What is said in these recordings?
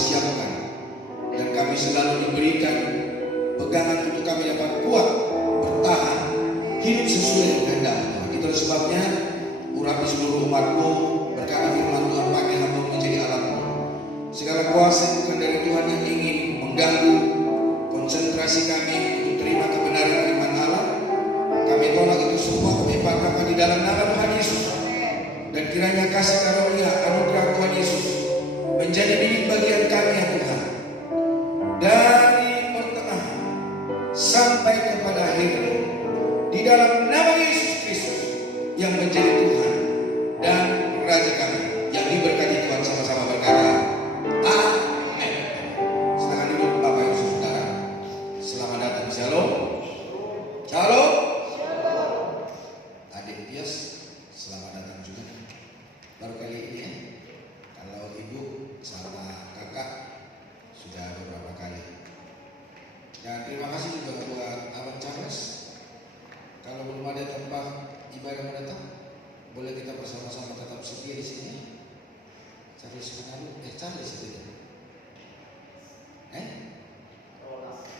persiapkan, dan kami selalu diberikan pegangan untuk kami dapat kuat, bertahan, hidup sesuai dengan kehendak Tuhan. Itulah sebabnya urapi seluruh umat-Mu, berkati firman Tuhan, pakai hamba menjadi alat-Mu. Segala kuasa bukan dari Tuhan yang ingin mengganggu konsentrasi kami untuk terima kebenaran firman Allah, kami tolak itu semua, kami patahkan di dalam nama Tuhan Yesus. Dan kiranya kasih karunia anugerah Tuhan Yesus menjadi milik bagian kami ya Tuhan, dari pertengahan sampai kepada akhirnya, di dalam nama Yesus Kristus yang menjadi Tuhan dan Raja kami, yang diberkati Tuhan. Sama-sama berkata amin. Silakan duduk Bapak Ibu Saudara. Selamat datang. Shalom. Shalom. Adik Tias, selamat datang juga. Baru kali ini ya. Kalau ibu sama kakak sudah beberapa kali. Dan terima kasih juga buat Abang Charles. Kalau belum ada tempat ibadah mendatang, boleh kita bersama-sama tetap setia di sini. Charles Charles itu.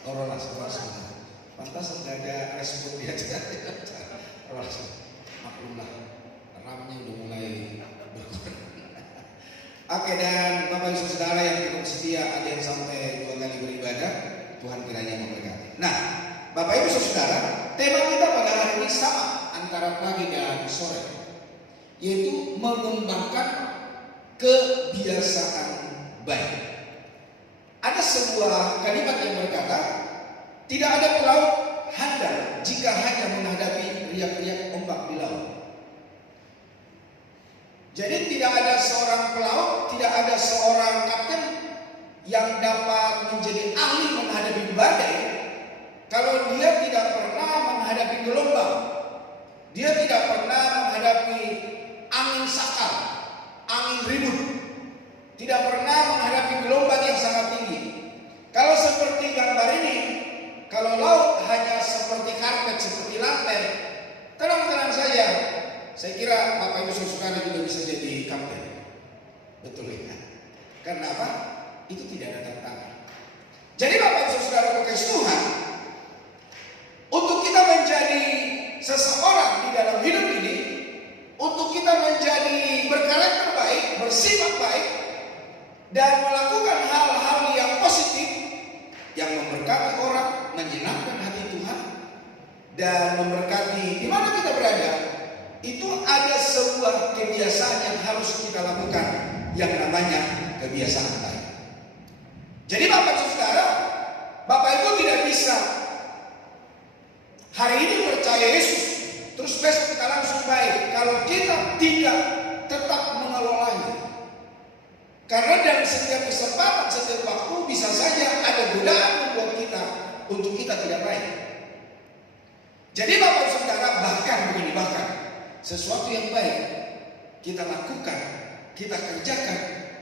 Rolas. Pantas nggak ada respon dia. Rolas. Maklumlah, ramnya udah mulai berkurang. Oke, dan Bapak Ibu Saudara yang cukup setia, ada yang sampai 2 kali beribadah, Tuhan kiranya memberkati. Nah, Bapak Ibu Saudara, tema kita pada hari ini sama antara pagi dan sore, yaitu mengembangkan kebiasaan baik. Ada sebuah kalimat yang berkata, tidak ada pelaut handal jika hanya menghadapi riak-riak ombak di laut. Jadi tidak ada seorang pelaut, tidak ada seorang kapten yang dapat menjadi ahli menghadapi badai kalau dia tidak pernah menghadapi gelombang, dia tidak pernah menghadapi angin sakal, angin ribut, tidak pernah menghadapi gelombang yang sangat tinggi. Kalau seperti gambar ini, kalau laut hanya seperti karpet, seperti lantai, tenang-tenang saja. Saya kira Bapak Ibu Saudara juga bisa jadi kapten. Betul ya? Karena apa? Itu tidak ada tantangan. Jadi Bapak Ibu Saudara kekasih Tuhan, untuk kita menjadi seseorang di dalam hidup ini, untuk kita menjadi berkarakter baik, bersifat baik, dan melakukan hal-hal yang positif, yang memberkati orang, menyenangkan hati Tuhan, dan memberkati di mana kita berada, itu ada sebuah kebiasaan yang harus kita lakukan, yang namanya kebiasaan baik. Jadi Bapak Ibu Saudara, Bapak Ibu tidak bisa hari ini percaya Yesus, terus besok kita langsung baik kalau kita tidak tetap mengelolanya. Karena dalam setiap kesempatan, setiap waktu bisa saja ada godaan membuat kita untuk kita tidak baik. Jadi Bapak Ibu Saudara, bahkan sesuatu yang baik kita lakukan, kita kerjakan,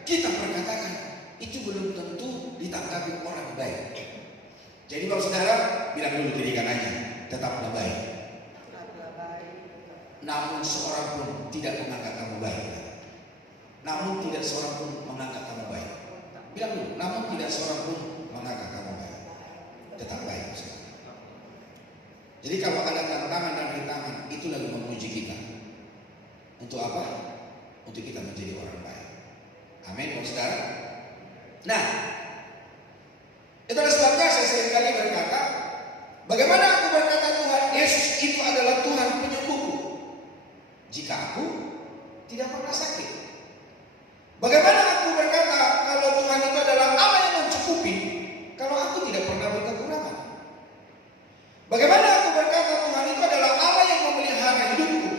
kita perkatakan, itu belum tentu ditanggapi orang baik. Jadi Bapak Saudara, bilang dulu diri kanannya, tetaplah baik. Namun seorang pun tidak menganggap kamu baik. Namun tidak seorang pun menganggap kamu baik. Bilang dulu, namun tidak seorang pun menganggap kamu baik. Tetap baik. Jadi kalau ada tantangan dan rintangan, itu lagi menguji kita. Untuk apa? Untuk kita menjadi orang baik. Amin, Bapak Saudara. Nah, itulah sebabnya saya seringkali berkata, bagaimana aku berkata Tuhan Yesus itu adalah Tuhan penyembuhku jika aku tidak pernah sakit? Bagaimana aku berkata kalau Tuhan itu adalah Allah yang mencukupi kalau aku tidak pernah berkekurangan? Bagaimana aku berkata Tuhan itu adalah Allah yang memelihara hidupku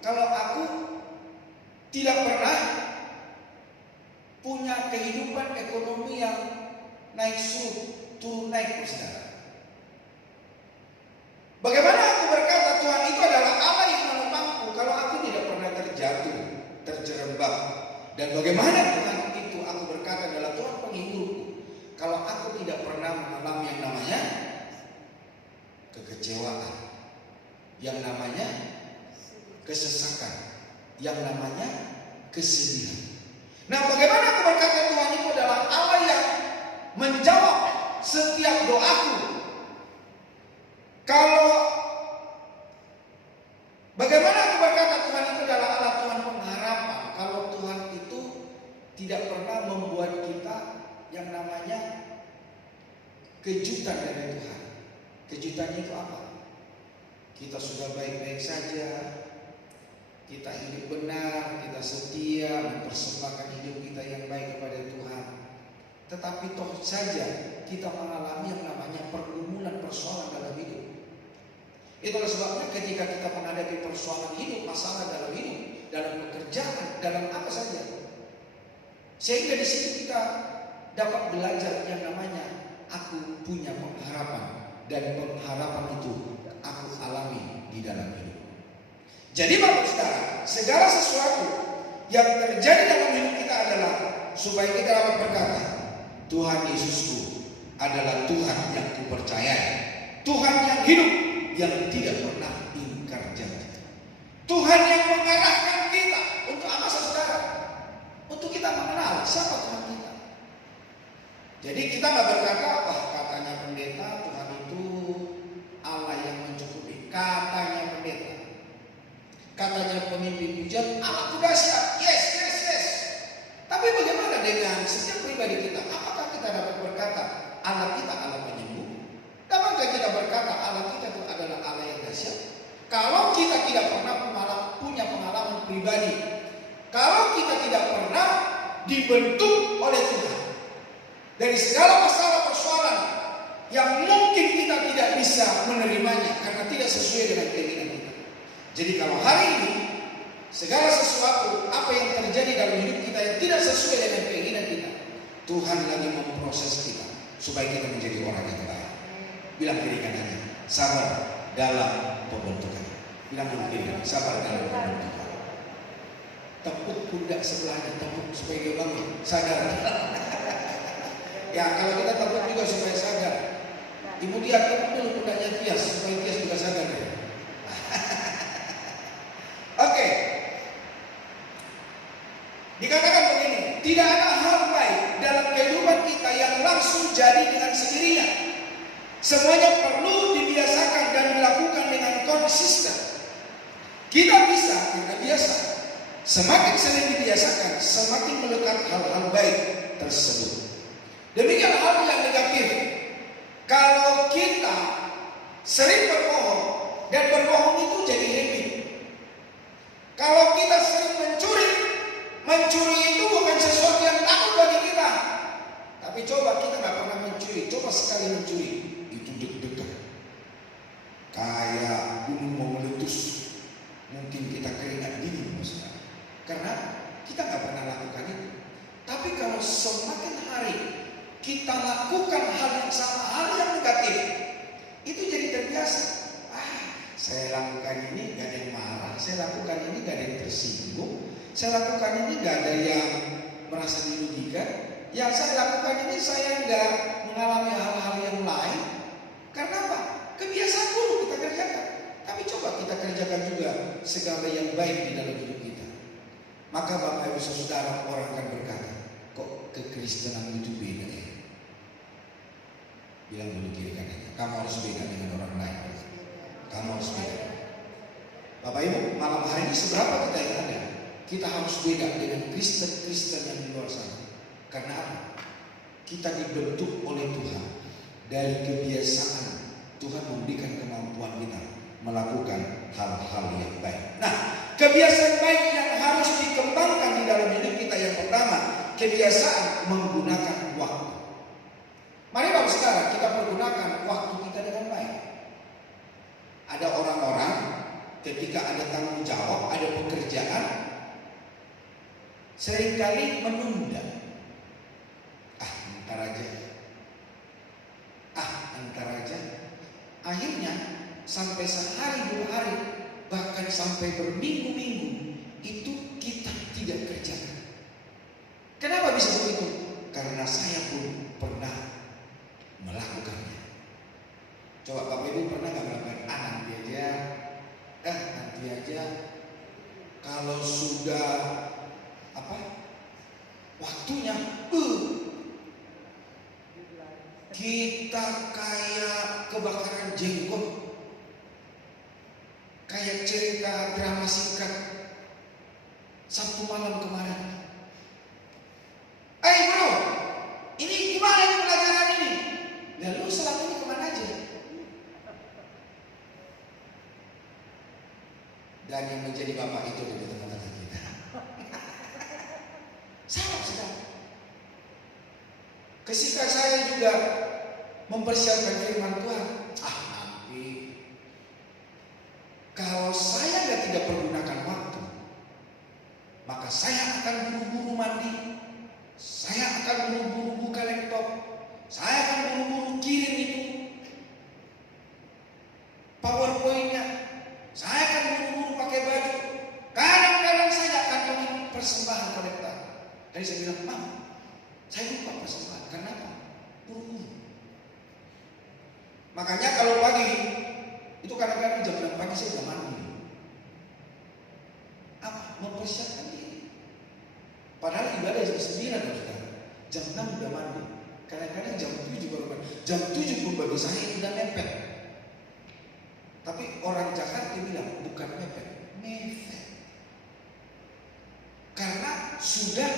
kalau aku tidak pernah punya kehidupan ekonomi yang naik turun naik, Saudara? Bagaimana aku berkata Tuhan itu adalah Allah yang menopangku kalau aku tidak pernah terjatuh, terjerembab? Dan bagaimana Tuhan itu aku berkata adalah Tuhan penghiburku kalau aku tidak pernah mengalami yang namanya kekecewaan, yang namanya kesesakan, yang namanya kesedihan. Nah, bagaimana aku berkata Tuhan itu adalah Allah yang menjawab setiap doaku. Kalau bagaimana aku berkata Tuhan itu adalah Allah Tuhan pengharapan, kalau Tuhan itu tidak pernah membuat kita yang namanya kejutan dari Tuhan. Kejutannya itu apa? Kita sudah baik-baik saja, kita hidup benar, kita setia, mempersembahkan hidup kita yang baik kepada Tuhan. Tetapi toh saja kita mengalami yang namanya pergumulan, persoalan dalam hidup. Itulah sebabnya ketika kita menghadapi persoalan hidup, masalah dalam hidup, dalam pekerjaan, dalam apa saja, sehingga di sini kita dapat belajar yang namanya aku punya pengharapan, dan pengharapan itu aku alami di dalam hidup. Jadi Bapak Saudara, segala sesuatu yang terjadi dalam hidup kita adalah supaya kita dapat berkata, Tuhan Yesusku adalah Tuhan yang kupercayai, Tuhan yang hidup, yang tidak pernah ingkar janji, Tuhan yang mengarahkan kita untuk apa saudara? Untuk kita mengenal siapa Tuhan kita. Jadi kita nggak berkata, wah katanya pendeta Tuhan itu Allah yang mencukupi, katanya pendeta, katanya pemimpin pujian, aku dahsyat, yes. Tapi bagaimana dengan setiap pribadi kita? Apakah kita dapat berkata Allah kita Allah penyembuh? Dapatkah kita berkata Allah kita itu adalah Allah yang dahsyat? Kalau kita tidak pernah punya pengalaman pribadi, kalau kita tidak pernah dibentuk oleh Tuhan dari segala masalah persoalan yang mungkin kita tidak bisa menerimanya karena tidak sesuai dengan keinginan kita. Jadi kalau hari ini segala sesuatu apa yang terjadi dalam hidup kita yang tidak sesuai dengan keinginan kita, Tuhan lagi memproses kita supaya kita menjadi orang yang baik. Bilang kiri kanannya, sabar dalam pembentukan. Bilang kiri kanan, sabar dalam pembentukan. Tepuk pundak sebelahnya, tepuk supaya dia bangun, sadar. Ya kalau kita tepuk juga supaya sadar. Ibu dia tepuk dulu pundaknya Tias supaya Tias juga sadar. Oke. Dikatakan begini, tidak ada hal baik dalam kehidupan kita yang langsung jadi dengan sendirinya. Semuanya perlu dibiasakan dan dilakukan dengan konsisten. Kita bisa, kita biasa. Semakin sering dibiasakan, semakin melekat hal-hal baik tersebut. Demikian hal yang negatif. Kalau kita sering berbohong, dan berbohong itu jadi habit. Kalau kita sering mencuri itu bukan sesuatu yang takut bagi kita. Tapi coba kita nggak pernah mencuri, coba sekali mencuri, itu deg-degan. Kayak gunung mau meletus, mungkin kita keringat dingin maksudnya. Karena kita nggak pernah lakukan itu. Tapi kalau semakin hari kita lakukan hal yang sama, hal yang negatif, itu jadi terbiasa. Saya lakukan ini gak ada yang marah, saya lakukan ini gak ada yang tersinggung, saya lakukan ini gak ada yang merasa dirugikan. Yang saya lakukan ini saya gak mengalami hal-hal yang lain. Karena apa? Kebiasaan dulu kita kerjakan. Tapi coba kita kerjakan juga segala yang baik di dalam hidup kita. Maka Bapak Ibu Saudara, orang akan berkata, kok kekristenan itu beda ya? Bilang dulu kiri kanannya, kamu harus beda dengan orang lain. Kamu harus beda. Bapak Ibu, malam hari ini seberapa kita yang ada? Kita harus beda dengan Kristen-Kristen yang di luar sana. Karena apa? Kita dibentuk oleh Tuhan. Dari kebiasaan Tuhan memberikan kemampuan kita melakukan hal-hal yang baik. Nah, kebiasaan baik yang harus dikembangkan di dalam hidup kita yang pertama, kebiasaan menggunakan waktu. Mari Bapak sekarang kita pergunakan waktu kita dengan baik. Ada orang-orang ketika ada tanggung jawab, ada pekerjaan, seringkali menunda. Ntar aja. Akhirnya sampai sehari dua hari, bahkan sampai berminggu-minggu itu kita tidak kerjakan. Kenapa bisa begitu? Karena saya pun pernah melakukannya. Coba Bapak Ibu pernah gak melakukan? Nanti aja. Kalau sudah waktunya kita kayak kebakaran jenggot, kayak cerita drama singkat Sabtu malam kemarin. Bro, ini gimana nih pelajaran ini? Lalu selama ini kemana aja? Dan yang menjadi bapak itu di tengah-tengah kita. Sama sekali. Ketika saya juga mempersiapkan firman Tuhan, nanti kalau saya tidak pergunakan waktu, maka saya akan buru-buru mandi, saya akan buru-buru buka laptop, saya akan buru-buru kirim itu PowerPoint-nya, saya akan buru-buru pakai baju. Kadang-kadang saya akan ingin persembahan kolektor. Jadi saya bilang, Mam, saya lupa persembahan. Kenapa? Buru-buru. Makanya kalau pagi itu kadang-kadang jam 6 pagi saya udah mandi. Mempersiapkan diri. Padahal ibadah jam 9 kan, jam 6 udah mandi. Kadang-kadang jam 7 baru mandi. Jam 7 pun bagi saya udah mepet. Tapi orang Jakarta bilang bukan mepet, mepet. Karena sudah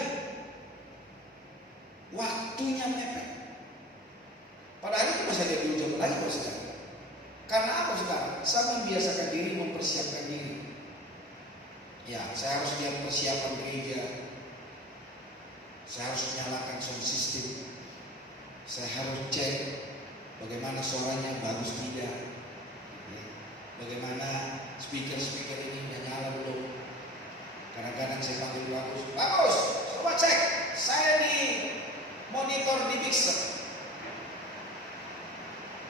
waktunya mepet. Padahal itu masih ada 2 jam lagi kalau sekarang. Karena apa sekarang? Saya membiasakan diri, mempersiapkan diri. Ya, saya harus lihat persiapan gereja. Saya harus nyalakan sound system. Saya harus cek bagaimana suaranya bagus tidak. Bagaimana speaker ini udah nyala belum. Kadang-kadang saya panggil bagus, coba cek. Saya di monitor di mixer.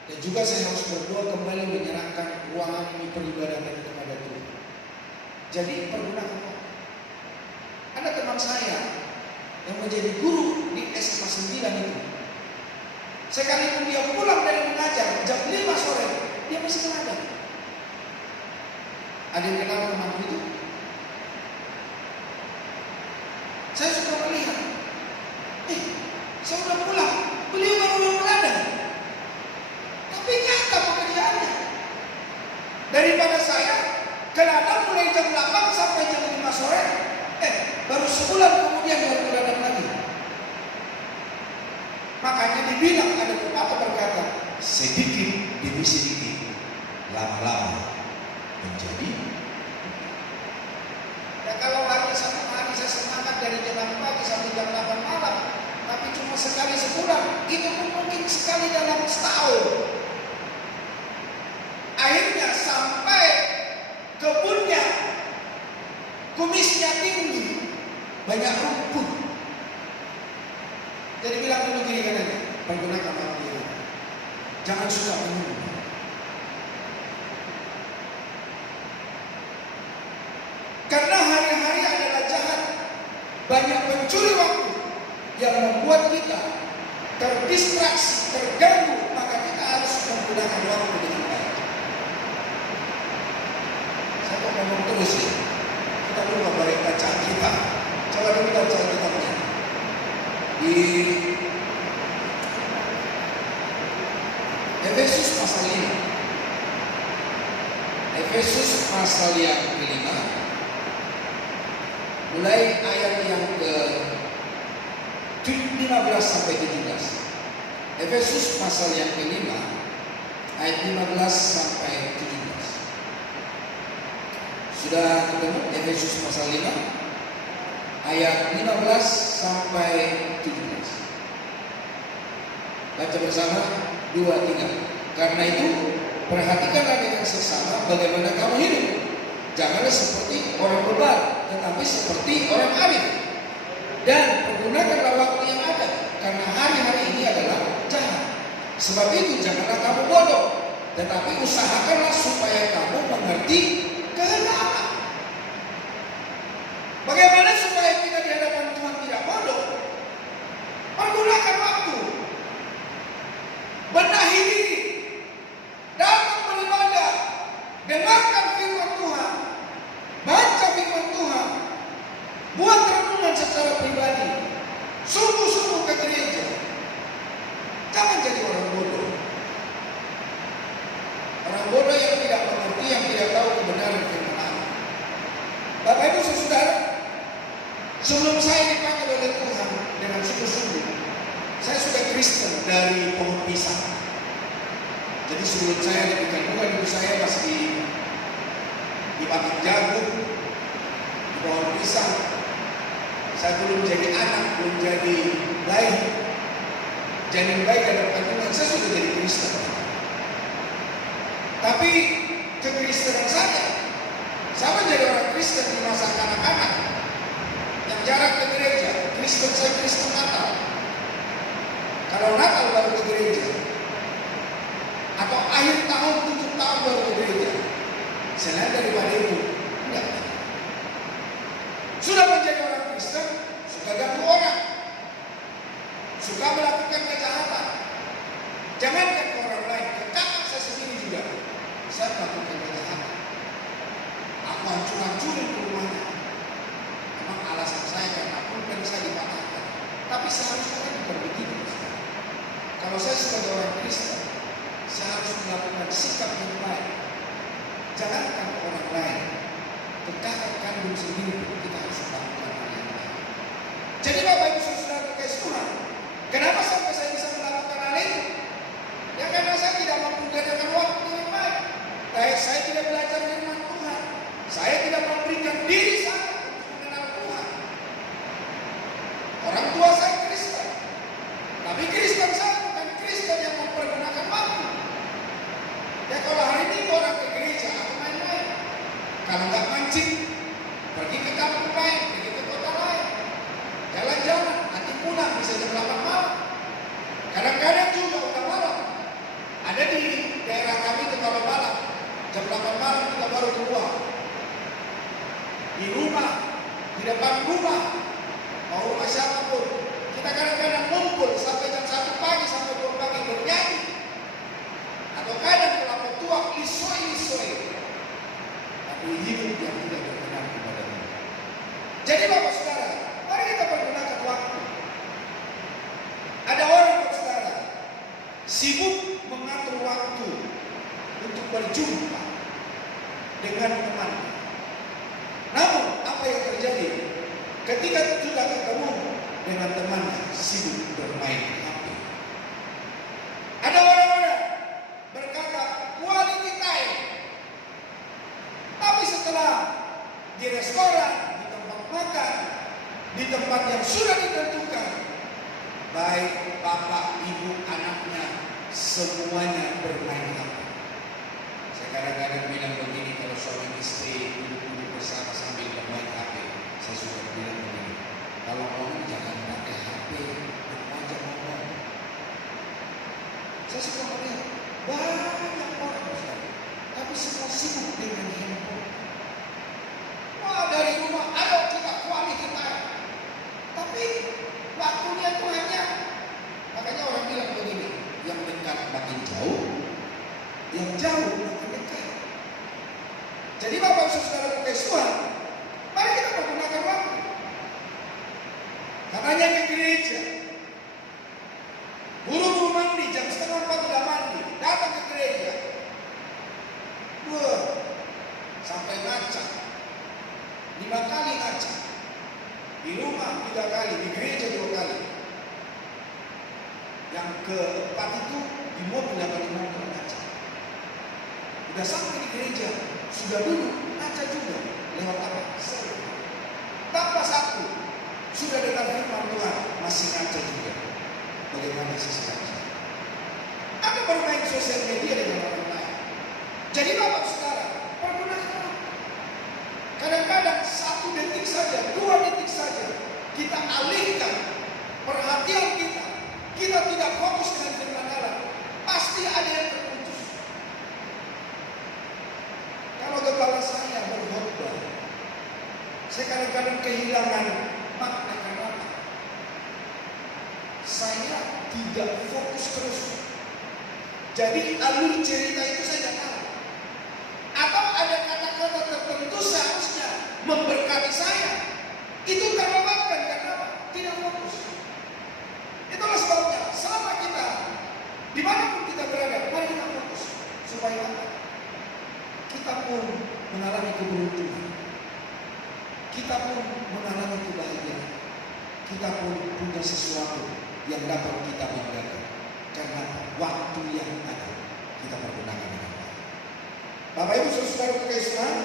Dan juga saya harus berdoa kembali menyerahkan ruangan ini peribadatan kepada Tuhan. Jadi pergunakan waktu. Ada teman saya yang menjadi guru di SMA 9 itu. Sekalipun dia pulang dari mengajar jam 5 sore, dia masih mengajar. Ada yang kenal teman itu? Saya suka melihat, saya udah pulang, beliau baru mengajar. Tapi nyata pekerjaannya. Daripada saya kadang mulai jam 8 sampai jam 5 sore, baru sebulan kemudian baru berada lagi. Makanya dibilang ada pepatah berkata, sedikit demi sedikit, lama-lama menjadi. Ya kalau hari satu hari saya semangat dari jam 6 pagi sampai jam 8 malam, tapi cuma sekali sebulan, itu pun mungkin sekali dalam setahun. Akhirnya sampai kebunnya, kumisnya tinggi, banyak rumput. Jadi bilang dulu gini katanya, pergunakan waktu ini. Jangan suka menunggu. Karena hari-hari adalah jahat. Banyak pencuri waktu yang membuat kita terdistraksi, terganggu. Maka kita harus menggunakan waktu dengan baik. Saya mau ngomong terus ya. Kita lupa balik bacaan kita. Coba dulu baca kitabnya. Di Efesus pasal 5. Efesus pasal yang kelima, mulai ayat yang ke 15 sampai 17. Efesus pasal yang kelima, ayat 15 sampai 17. Sudah ketemu Efesus pasal 5? Ayat 15 sampai 17. Baca bersama 2, 3. Karena itu perhatikanlah dengan seksama bagaimana kamu hidup. Janganlah seperti orang bebal, tetapi seperti orang arif. Dan pergunakanlah waktu yang ada, karena hari-hari ini adalah jahat. Sebab itu janganlah kamu bodoh, tetapi usahakanlah supaya kamu mengerti kehendak Allah. Bagaimana supaya kita di hadapan Tuhan tidak bodoh? Pergunakan waktu. Benahi diri. Datang beribadah. Dengarkan firman Tuhan. Baca firman Tuhan. Buat renungan secara pribadi. Sungguh-sungguh ke gereja. Jangan jadi orang Sebelum saya dipanggil oleh Tuhan dengan sungguh-sungguh, saya sudah Kristen dari pohon pisang. Jadi sebelum saya dikandungan ibu saya masih di patok jagung, di pohon pisang. Saya belum jadi anak, belum jadi bayi. Janin bayi dalam kandungan, saya sudah jadi Kristen. Tapi kekristenan saya menjadi orang Kristen di masa kanak-kanak yang jarang ke gereja. Kristen saya Kristen Natal. Kalau Natal baru ke gereja, atau akhir tahun 7 tahun baru ke gereja. Selain daripada itu, enggak. Sudah menjadi orang Kristen, suka ganggu orang, suka melakukan kejahatan. Jangankan ke orang lain, ke kakak saya sendiri juga. Saya melakukan kejahatan. Aku hancur-hancurin ke rumahnya. Memang alasan saya karena pulpen saya dipatahkan. Tapi seharusnya bukan begitu. Kalau saya sebagai orang Kristen, saya harus melakukan sikap yang baik. Jangankan orang lain, ke kakak kandung sendiri kita harus melakukan hal yang baik. Jadi Bapak Ibu Saudara kekasih Tuhan, kenapa sampai saya bisa melakukan hal itu? Ya karena saya tidak mampu menggunakan waktu dengan baik. Saya tidak belajar firman Tuhan. Saya tidak memberikan diri saya untuk mengenal Tuhan. Orang tua saya Kristen, tapi Kristen saya bukan Kristen yang mempergunakan waktu. Ya kalau hari ini orang ke gereja, aku main-main. Kalau nggak mancing, pergi ke kampung lain, pergi ke kota lain. Jalan-jalan, nanti pulang bisa jam 8 malam. Kadang-kadang juga udah malam. Ada di daerah kami itu kalau malam, jam 8 malam kita baru keluar. Di rumah, di depan rumah, mau rumah siapapun. Kita kadang-kadang ngumpul sampai jam 1 pagi sampai 2 pagi bernyanyi. Atau kadang kelapa tua isoi-isoi. Tapi hidup yang tidak berkenan kepada Tuhan. Jadi Bapak Saudara, mari kita pergunakan waktu. Ada orang Bapak Saudara sibuk mengatur waktu untuk berjumpa dengan teman. Namun apa yang terjadi ketika sudah ketemu dengan temannya sibuk bermain HP? Ada orang-orang berkata quality time, tapi setelah di restoran, di tempat makan, di tempat yang sudah ditentukan, baik bapak, ibu, anaknya semuanya bermain HP. Saya kadang-kadang bilang begini, kalau suami istri duduk-duduk bersama sambil bermain HP, saya suka bilang begini, kalau ngomong jangan pakai HP, aja ngomong. Saya suka melihat banyak orang Ustaz, tapi semua sibuk dengan handphone. Wah, dari rumah, ayo kita quality time. Tapi waktunya itu hanya, makanya orang bilang begini, yang dekat makin jauh, yang jauh makin dekat. Jadi Bapak Saudara kekasih Tuhan, mari kita menggunakan waktu. Katanya ke gereja, buru-buru mandi, jam 3:30 udah mandi, datang ke gereja. Wah, sampai ngaca, 5 kali ngaca. Di rumah 3 kali, di gereja 2 kali. Yang keempat itu di mobil dapat mobil ngaca. Udah sampai di gereja, sudah duduk, ngaca juga. Lewat apa? Sering. Tanpa satu, sudah dengar firman Tuhan, masih ngaca juga. Bagaimana sikap saya? Ada bermain sosial media dengan orang lain. Jadi Bapak Saudara, pergunakan. Kadang-kadang 1 detik saja, 2 detik saja, kita alihkan perhatian kita. Kita tidak fokus dengan firman Allah. Pasti ada yang terputus. Kalau kepala saya berkhotbah, saya kadang-kadang kehilangan makna kata. Saya tidak fokus terus. Jadi alur cerita itu saya tidak tahu. Atau ada kata-kata tertentu seharusnya memberkati saya. Itu terlewatkan karena apa? Tidak fokus. Itulah sebabnya selama kita dimanapun kita berada, mari kita fokus supaya kita pun mengalami keberuntungan. kita pun mengalami kebahagiaan. Kita pun punya sesuatu yang dapat kita banggakan. Karena waktu yang ada kita pergunakan dengan baik. Bapak Ibu Saudara Tuhan,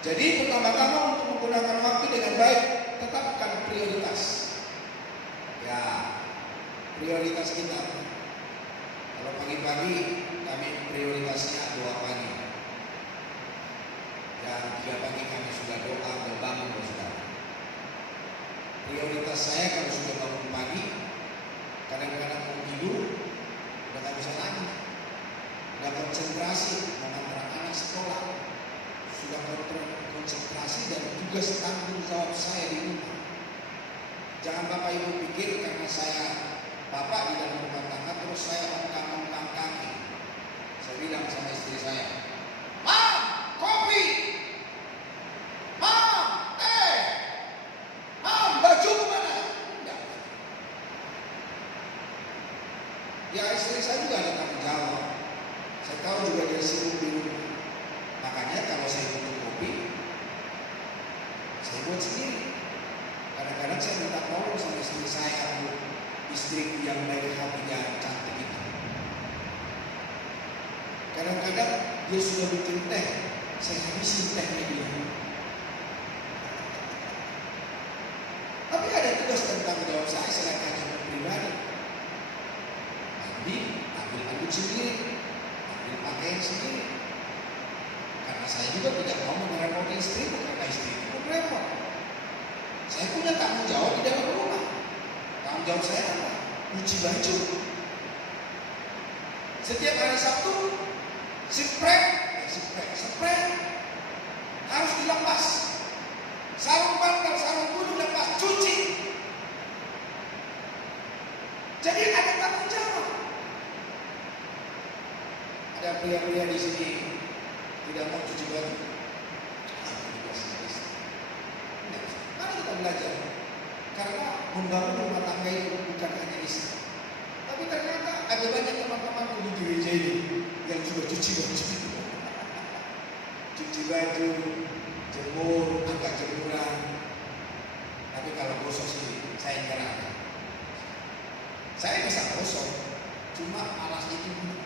jadi pertama-tama untuk menggunakan waktu dengan baik, tetapkan prioritas. Ya, prioritas kita. Kalau pagi-pagi kami prioritasnya doa pagi. Jam 3 pagi kami sudah doa dan bangun, saudara. Prioritas saya kalau sudah bangun pagi, kadang-kadang mau tidur, udah gak bisa lagi. Udah konsentrasi mengantar anak sekolah, sudah konsentrasi dan tugas tanggung jawab saya di rumah. Jangan Bapak Ibu pikir karena saya bapak di dalam rumah tangga terus saya ongkang-ongkang kaki. Saya bilang sama istri saya, "Mam, kopi! Mam, teh! Mam, baju kemana?" Enggak. Ya istri saya juga ada tanggung jawab. Saya tahu juga dia sibuk di rumah. Makanya kalau saya butuh kopi, saya buat sendiri. Kadang-kadang saya minta tolong sama istri saya, istriku yang baik hati dan cantik itu. Kadang-kadang dia sudah bikin teh, saya habisin tehnya dia. Tapi ada tugas tentang jawab saya tanya pribadi. Mandi, ambil handuk sendiri, ambil pakaian sendiri. Karena saya juga tidak mau merepotkan istriku, karena istriku pun repot. Saya punya tanggung jawab di dalam rumah. Tanggung jawab saya apa? Cuci baju. Setiap hari Sabtu, spray harus dilepas. Sarung bantal, sarung gunung lepas, cuci. Jadi ada tanggung jawab. Ada pria-pria di sini tidak mau cuci baju. Mari kita belajar. Karena membangun rumah tangga itu bukan hanya istri. Tapi ternyata ada banyak teman-temanku di gereja ini yang juga cuci baju. Cuci baju, jemur, angkat jemuran. Tapi kalau gosok sih saya nyerah. Saya bisa gosok, cuma malasnya itu duduk.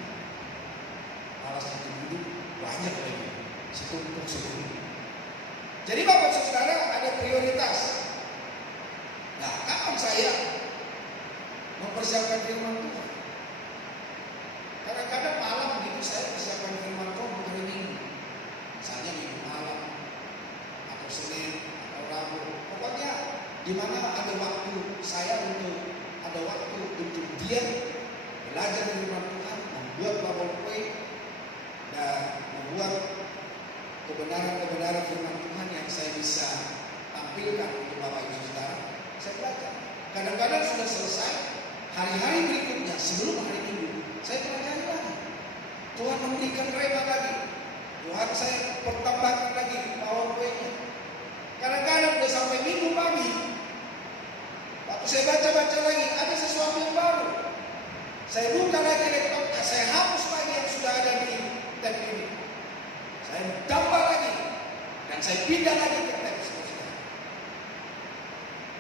Malasnya itu duduk banyak lagi. Sekumpul. Jadi Bapak Saudara ada prioritas. Nah, kapan saya mempersiapkan firman Tuhan? Kadang-kadang malam begitu saya persiapkan firman Tuhan hari Minggu. Misalnya Minggu malam, atau Senin, atau Rabu. Pokoknya di mana ada waktu saya ada waktu untuk diam, belajar firman Tuhan, membuat PowerPoint dan membuat kebenaran firman Tuhan yang saya bisa tampilkan untuk Bapak Ibu Saudara. Saya belajar. Kadang-kadang sudah selesai, hari-hari berikutnya sebelum hari Minggu saya pelajari lagi. Tuhan memberikan rema lagi. Tuhan saya pertambahkan lagi PowerPoint-nya. Kadang-kadang sudah sampai Minggu pagi, waktu saya baca-baca lagi ada sesuatu yang baru. Saya buka lagi laptopnya, saya hapus lagi yang sudah ada di tab ini. Saya tambah lagi dan saya pindah lagi ke teks.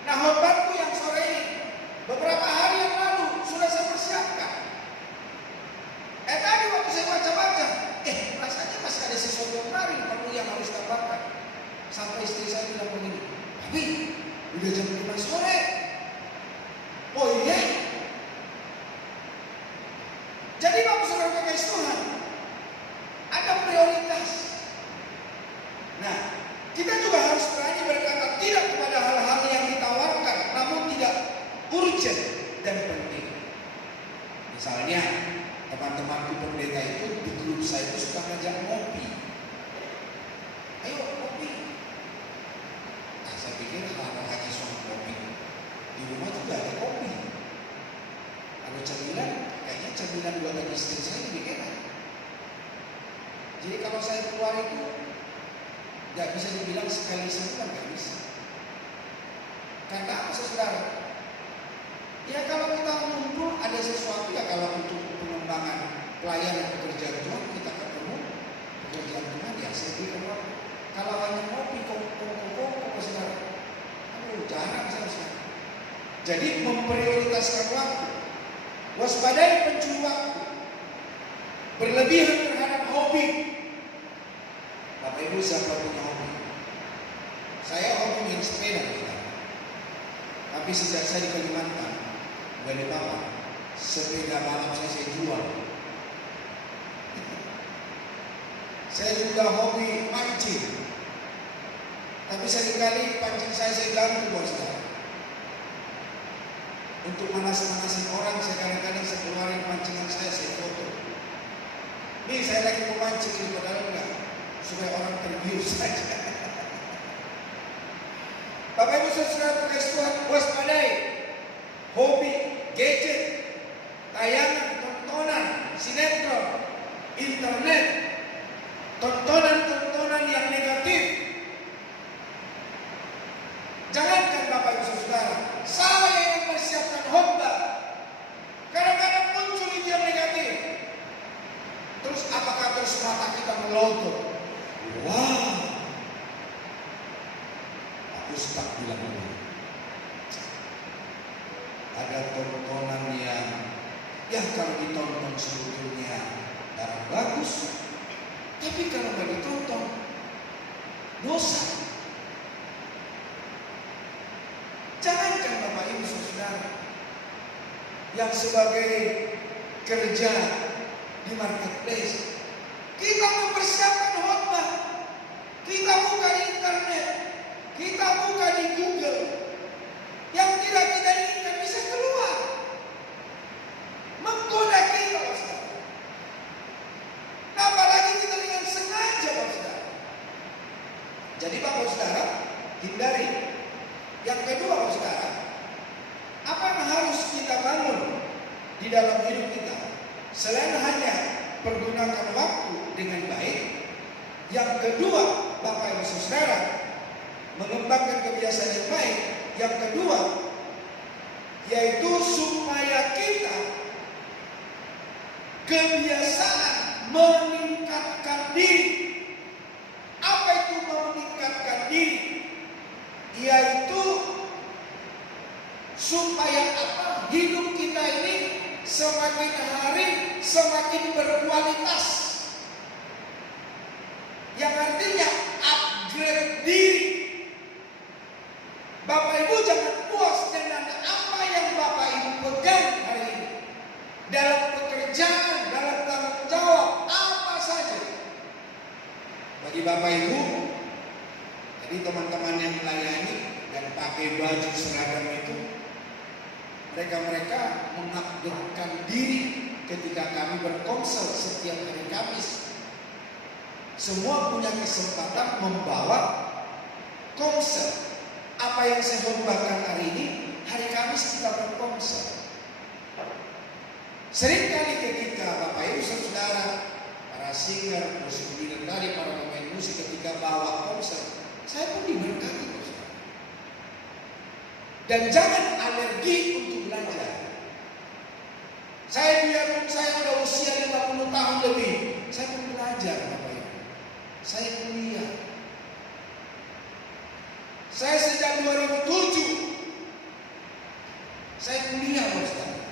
Nah, khotbahku yang sore ini beberapa hari yang lalu sudah saya persiapkan. Tadi waktu saya baca-baca, rasanya masih ada sesuatu yang menarik perlu yang harus tambahkan. Sampai istri saya bilang begini, "Tapi udah jam 5 sore." Oh iya. Jadi Bapak Saudara kekasih Tuhan, ada prioritas. Nah, kita juga harus berani berkata tidak kepada hal-hal yang ditawarkan, namun tidak urgent dan penting. Misalnya, teman-temanku pendeta itu di grup saya itu suka ngajak ngopi. Ayo ngopi. Nah, saya pikir kalau hanya soal kopi, di rumah juga ada kopi. Ada cemilan, kayaknya cemilan buatan istri saya lebih enak. Jadi kalau saya keluar itu nggak bisa dibilang sekali sebulan, nggak bisa. Karena apa saudara? Ya kalau kita ngumpul ada sesuatu ya, kalau untuk pengembangan pelayanan pekerjaan Tuhan kita ketemu pekerjaan Tuhan ya saya berikan waktu. Kalau hanya ngopi kok saudara, jarang saya. Jadi memprioritaskan waktu, waspadai pencuri waktu, berlebihan terhadap hobi. Bapak Ibu siapa punya hobi? Saya hobi main sepeda, tapi sejak saya di Kalimantan, dari Bapak, sepeda balap saya jual. Saya juga hobi mancing, tapi seringkali pancing saya ganti bos. Untuk manas-manasin orang, saya kadang-kadang keluarin pancingan saya foto. Nih saya lagi mau mancing ini, padahal enggak, supaya orang tergiur saja. Bapak Ibu saudara kasih Tuhan, waspadai hobi, gadget, tayangan, tontonan, sinetron, internet, tontonan yang negatif. Jangankan Bapak Ibu saudara, saya yang persiapkan khotbah, kadang-kadang muncul itu yang negatif. Terus apakah terus mata kita melotot? Wah, aku stuck bilang dulu. Ada tontonan yang kalau ditonton sebetulnya barang bagus, tapi kalau nggak ditonton dosa. Jangankan Bapak Ibu saudara yang sebagai kerja di marketplace, kita mempersiapkan khotbah, kita buka di internet, kita buka di Google, yang tidak kita inginkan bisa keluar, menggoda kita, saudara. Nah, apalagi kita dengan sengaja, saudara. Jadi Bapak saudara, hindari. Yang kedua, saudara, apa yang harus kita bangun di dalam hidup kita? Selain hanya pergunakan waktu dengan baik, yang kedua, Bapak Ibu saudara, mengembangkan kebiasaan yang baik. Yang kedua, yaitu supaya kita kebiasaan meningkatkan diri. Apa itu meningkatkan diri? Yaitu supaya apa? Hidup kita ini semakin hari semakin berkualitas. Yang artinya upgrade diri. Bapak Ibu jangan puas dengan apa yang Bapak Ibu pegang hari ini. Dalam pekerjaan, dalam tanggung jawab, apa saja. Bagi Bapak Ibu, jadi teman-teman yang melayani dan pakai baju seragam itu, mereka mengupgradekan diri ketika kami berkomsel setiap hari Kamis. Semua punya kesempatan membawa komsel. Apa yang saya khotbahkan hari ini, hari Kamis kita berkomsel. Seringkali ketika Bapak Ibu saudara, para singer, musik bidadari, para pemain musik ketika bawa komsel, saya pun diberkati, saudara. Dan jangan alergi untuk belajar. Saya biarpun saya udah usia 50 tahun lebih, saya pun belajar, Bapak Ibu. Saya kuliah. Saya sejak 2007 saya kuliah, saudara.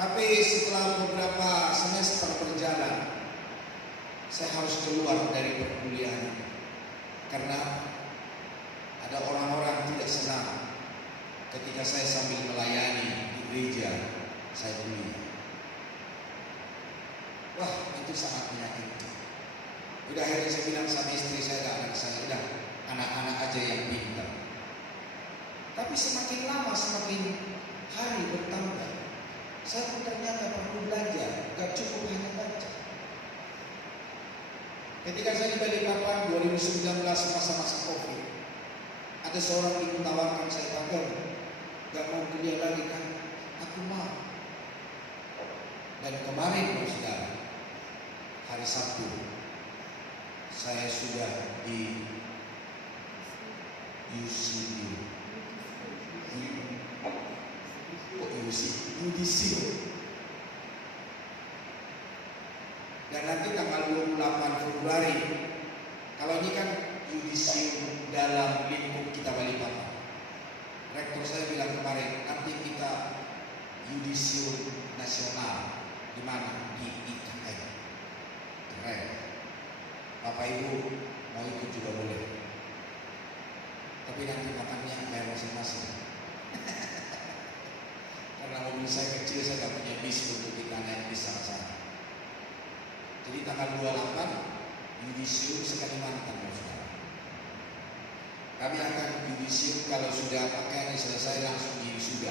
Tapi setelah beberapa semester berjalan, saya harus keluar dari perkuliahan karena ada orang-orang tidak senang ketika saya sambil melayani di gereja saya kuliah. Wah, itu sangat menyakitkan. Udah akhirnya saya bilang sama istri saya, anak saya, udah anak-anak aja yang pintar. Tapi semakin lama semakin hari bertambah, saya pun ternyata perlu belajar, gak cukup hanya baca. Ketika saya di Balikpapan 2019 masa-masa COVID, ada seorang ibu tawarkan saya, "Pak, gak mau kuliah lagi kan?" Aku mau. Dan kemarin, saudara, hari Sabtu, saya sudah di UDC. Dan nanti tanggal 28 Mari, kalau ini kan yudisium dalam lingkup kita Balikpapan. Rektor saya bilang kemarin, nanti kita yudisium nasional. Di mana? Di IKN. Keren. Bapak Ibu mau ikut juga boleh. Tapi nanti makannya bayar masing-masing. Karena mobil saya kecil, saya tidak punya bis untuk kita naik bis sana-sana. Jadi tanggal 28 yudisium sekalimantan, saudara. Kami akan yudisium kalau sudah pakaian selesai langsung wisuda.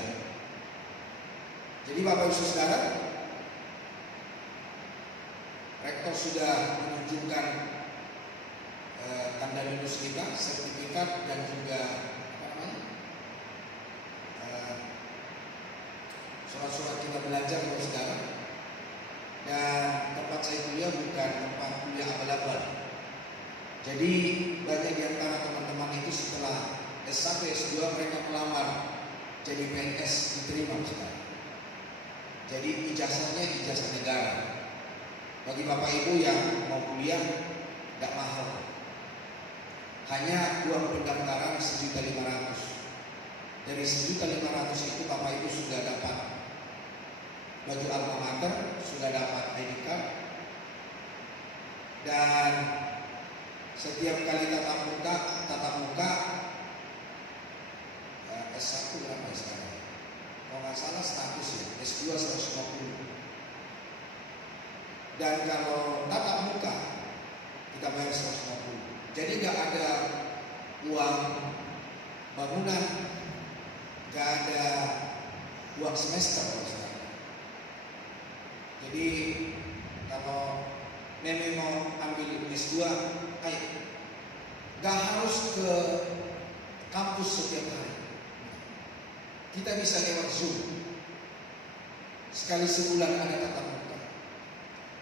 Jadi Bapak Ibu Saudara, rektor sudah menunjukkan tanda lulus kita, sertifikat dan juga surat-surat kita belajar, Bapak Saudara. Dan tempat saya kuliah bukan tempat kuliah abal-abal. Jadi banyak di antara teman-teman itu setelah S1, S2 mereka melamar jadi PNS, diterima, Saudara. Jadi ijazahnya ijazah negara. Bagi Bapak Ibu yang mau kuliah tidak mahal. Hanya uang pendaftaran 1.500.000. Dari 1.500.000 itu Bapak Ibu sudah dapat baju alma mater, sudah dapat ID card, dan setiap kali tatap muka S1 berapa sekarang? Kalau nggak salah 100 ya, S2 150. Dan kalau tatap muka kita bayar 150. Jadi nggak ada uang bangunan, nggak ada uang semester. Jadi kalau nenek mau ambil S2, ayo, nggak harus ke kampus setiap hari. Kita bisa lewat Zoom. Sekali sebulan ada tatap muka.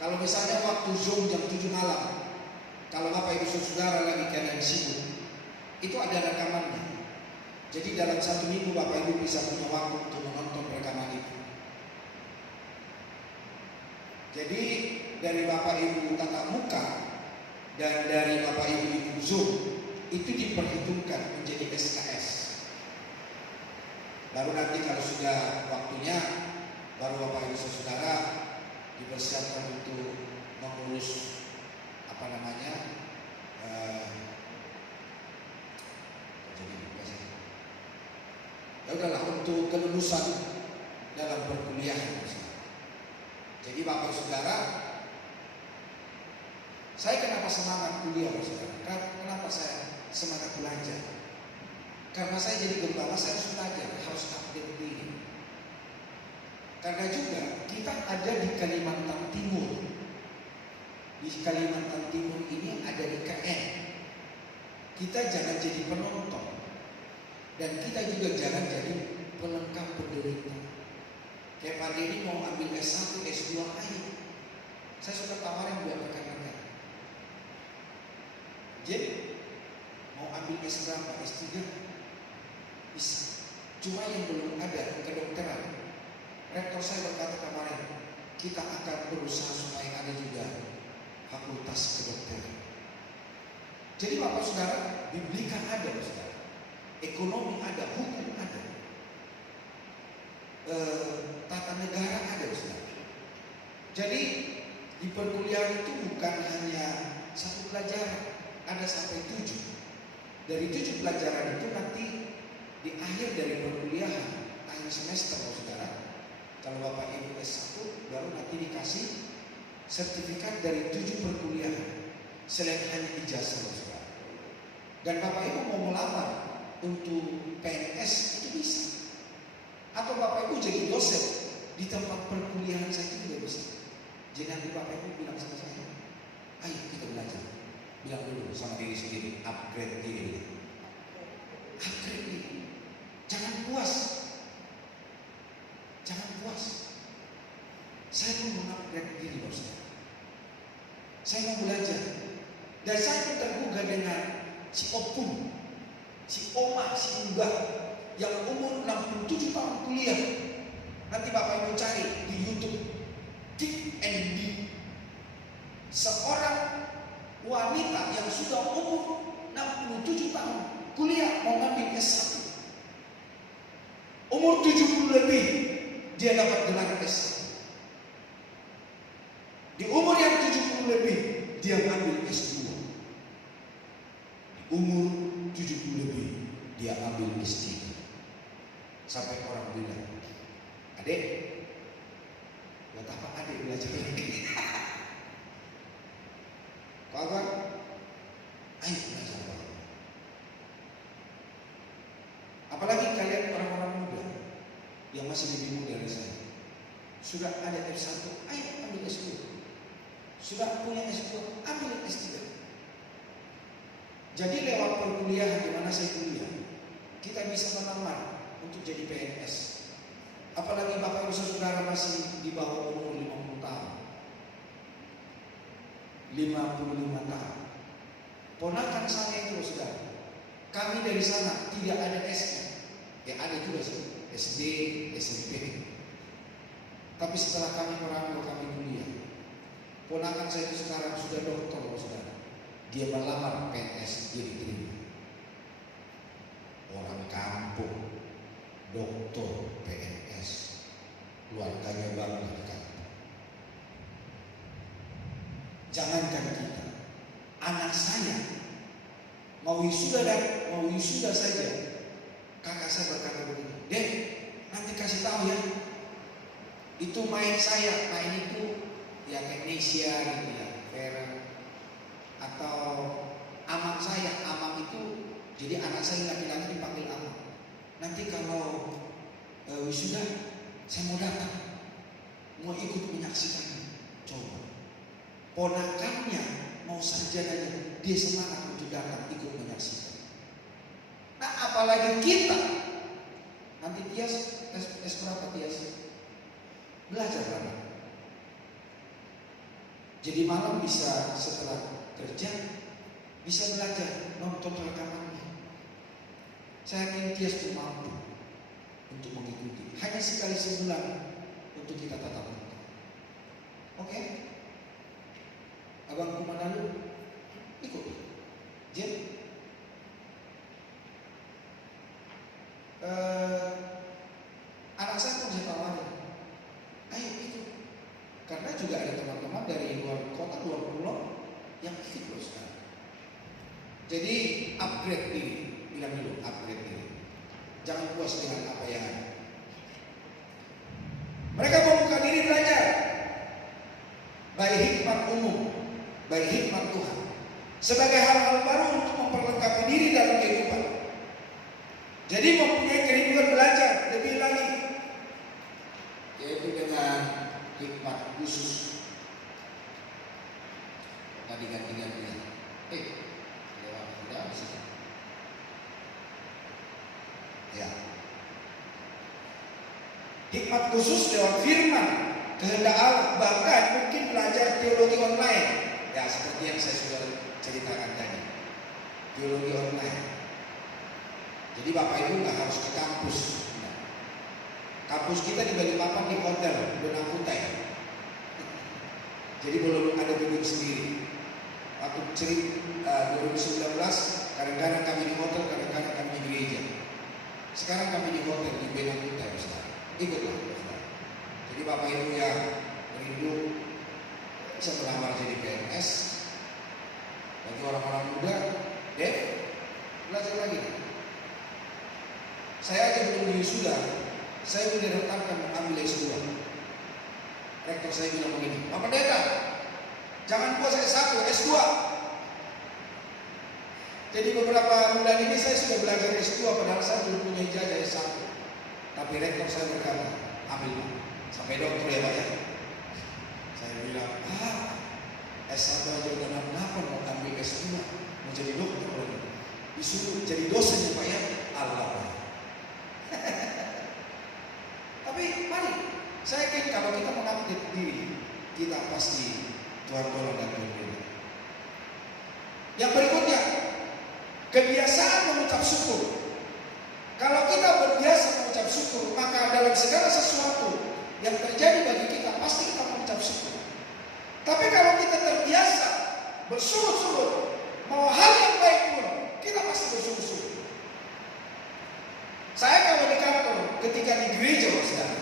Kalau misalnya waktu Zoom jam 7 malam, kalau Bapak Ibu Saudara lagi kalian sibuk, itu ada rekamannya. Jadi dalam 1 minggu Bapak Ibu bisa punya waktu untuk menonton rekaman itu. Jadi dari Bapak Ibu tatap muka dan dari Bapak Ibu Zoom itu diperhitungkan menjadi SKS. Baru nanti kalau sudah waktunya, baru Bapak Ibu Saudara dipersiapkan untuk mengurus ya udahlah, untuk kelulusan dalam perkuliahan. Jadi Bapak Saudara, saya kenapa semangat kuliah, Saudara? Kenapa saya semangat belajar? Karena saya jadi gembala, saya harus belajar, harus update diri. Karena juga kita ada di Kalimantan Timur. Di Kalimantan Timur ini ada IKN. Kita jangan jadi penonton, dan kita juga jangan jadi pelengkap penderita. Kayak Pak Denny mau ambil S1, S2, ayo. Saya sudah tawarin buat rekan-rekan. Jadi mau ambil S berapa, S3 bisa. Cuma yang belum ada kedokteran. Rektor saya berkata kemarin, kita akan berusaha supaya ada juga fakultas kedokteran. Jadi Bapak Saudara, biblika ada, Saudara. Ekonomi ada, hukum ada, tata negara ada, Saudara. Jadi di perkuliahan itu bukan hanya satu pelajaran, ada sampai 7. Dari 7 pelajaran itu nanti di akhir dari perkuliahan, akhir semester, Saudara, kalau Bapak Ibu S1 baru nanti dikasih sertifikat dari 7 perkuliahan selain hanya ijazah, Saudara. Dan Bapak Ibu mau melamar untuk PNS itu bisa. Atau Bapak Ibu jadi dosen di tempat perkuliahan saya itu juga bisa. Jadi nanti Bapak Ibu bilang sama saya, ayo kita belajar. Bilang dulu sama diri sendiri, upgrade diri. Upgrade diri. Jangan puas. Jangan puas. Saya mau mengupgrade diri, Bapak. Saya mau belajar. Dan saya pun tergugah dengan si Opung, si Oma, si Unggah yang umur 67 tahun kuliah. Nanti Bapak Ibu cari di YouTube, Dick and D. Seorang wanita yang sudah umur 67 tahun kuliah mau ngambil S1. Umur 70 lebih dia dapat gelar S1. Di umur yang 70 lebih dia ambil S2. Di umur 70 lebih dia ambil S3. Sampai orang bilang, "Adek, buat apa adek belajar lagi?" Kawan, ayo belajar lagi. Apalagi kalian orang-orang muda yang masih lebih muda dari saya. Sudah ada S1, ayo ambil S2. Sudah punya S2, ambil S3. Jadi lewat perkuliahan di mana saya kuliah, kita bisa melamar untuk jadi PNS. Apalagi Bapak Ibu Saudara masih di bawah umur 50 tahun. 55 tahun. Ponakan saya itu Saudara, kami dari sana tidak ada S-nya. Ya ada juga sih, SD, SMP. Tapi setelah kami merangkul, kami kuliah, ponakan saya itu sekarang sudah dokter Saudara. Dia melamar PNS, dia diterima. Orang kampung, dokter PNS, keluarganya bangga di kampung. Jangankan kita, anak saya mau wisuda saja, kakak saya berkata begini, "Dek, nanti kasih tahu ya, itu main saya, main itu ya Indonesia gitu ya, Vera, atau amang saya, amang itu jadi anak saya laki-laki dipanggil amang. Nanti kalau wisuda saya mau datang, mau ikut menyaksikan." Coba ponakannya mau sarjananya, dia semangat untuk datang ikut menyaksikan. Nah apalagi kita, nanti Tias S berapa Tias? Belajar berapa? Jadi malam bisa setelah kerja bisa belajar, nonton rekamannya. Saya yakin Tias pun mampu untuk mengikuti. Hanya sekali sebulan untuk kita tatap muka. Oke? Abang kemana dulu? Ikut. Jen. Anak saya pun saya tawarin, ayo ikut. Karena juga ada teman-teman dari luar kota, luar pulau yang ikut loh sekarang. Jadi upgrade diri, bilang dulu upgrade diri. Jangan puas dengan apa yang ada. Mereka membuka diri belajar, baik hikmat umum, baik hikmat Tuhan, sebagai hal-hal baru untuk memperlengkapi diri dalam kehidupan. Jadi mempunyai kerinduan belajar lebih lagi, yaitu dengan hikmat khusus. Tadi ganti-ganti. Lewat tidak bisa. Ya. Hikmat khusus lewat firman, kehendak Allah, bahkan mungkin belajar teologi online. Ya seperti yang saya sudah ceritakan tadi, teologi online. Jadi Bapak Ibu nggak harus ke kampus. Kampus kita di Balikpapan di hotel Benang Kutai. Jadi belum ada gedung sendiri. Waktu 2019 kadang-kadang kami di hotel, kadang-kadang kami di gereja. Sekarang kami di hotel di Benang Kutai, Ustaz. Ikutlah, Ustaz. Jadi Bapak Ibu yang rindu bisa melamar jadi PNS, bagi orang-orang muda, belajar lagi. Saya aja belum wisuda, saya sudah daftarkan mengambil S2. Rektor saya bilang begini, "Pak Pendeta, jangan puas S1, S2." Jadi beberapa bulan ini saya sudah belajar S2 padahal saya belum punya ijazah S1. Tapi rektor saya berkata, "Ambil sampai dokter ya Pak ya." Saya bilang, S1 aja udah kenapa mau ambil S2, mau jadi dokter lagi. Disuruh jadi dosen ya Pak ya. Allah. Tapi mari, saya yakin kalau kita mengupdate diri, kita pasti Tuhan tolong dan memberi. Yang berikutnya, kebiasaan mengucap syukur. Kalau kita berbiasa mengucap syukur, maka dalam segala sesuatu yang terjadi bagi kita, pasti kita mengucap syukur. Tapi kalau kita terbiasa bersungut-sungut. Mau hal yang baik pun kita pasti bersungut-sungut. Saya kalau di kantor, ketika di gereja, saudara,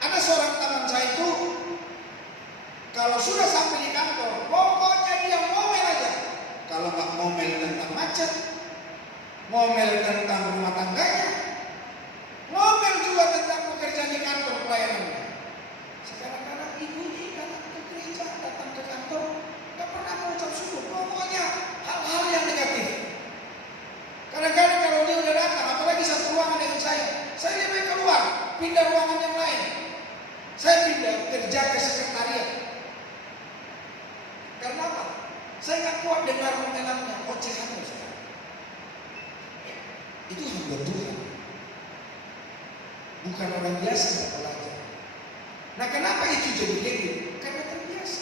ada seorang teman saya itu, kalau sudah sampai di kantor, pokoknya dia ngomel aja. Kalau nggak ngomel tentang macet, ngomel tentang rumah tangganya, ngomel juga tentang pekerjaan di kantor pelayanannya. Sekarang-kadang ibu ini datang ke gereja, datang ke kantor, nggak pernah mengucap syukur. Pokoknya hal-hal yang negatif. Kadang-kadang kalau dia udah datang, apalagi satu ruangan dengan saya lebih keluar, pindah ruangan yang lain. Saya pindah kerja ke sekretariat. Karena apa? Saya nggak kuat dengar omelannya, ocehannya. Itu hamba Tuhan, bukan orang biasa yang belajar. Nah, kenapa itu jadi negatif? Karena terbiasa.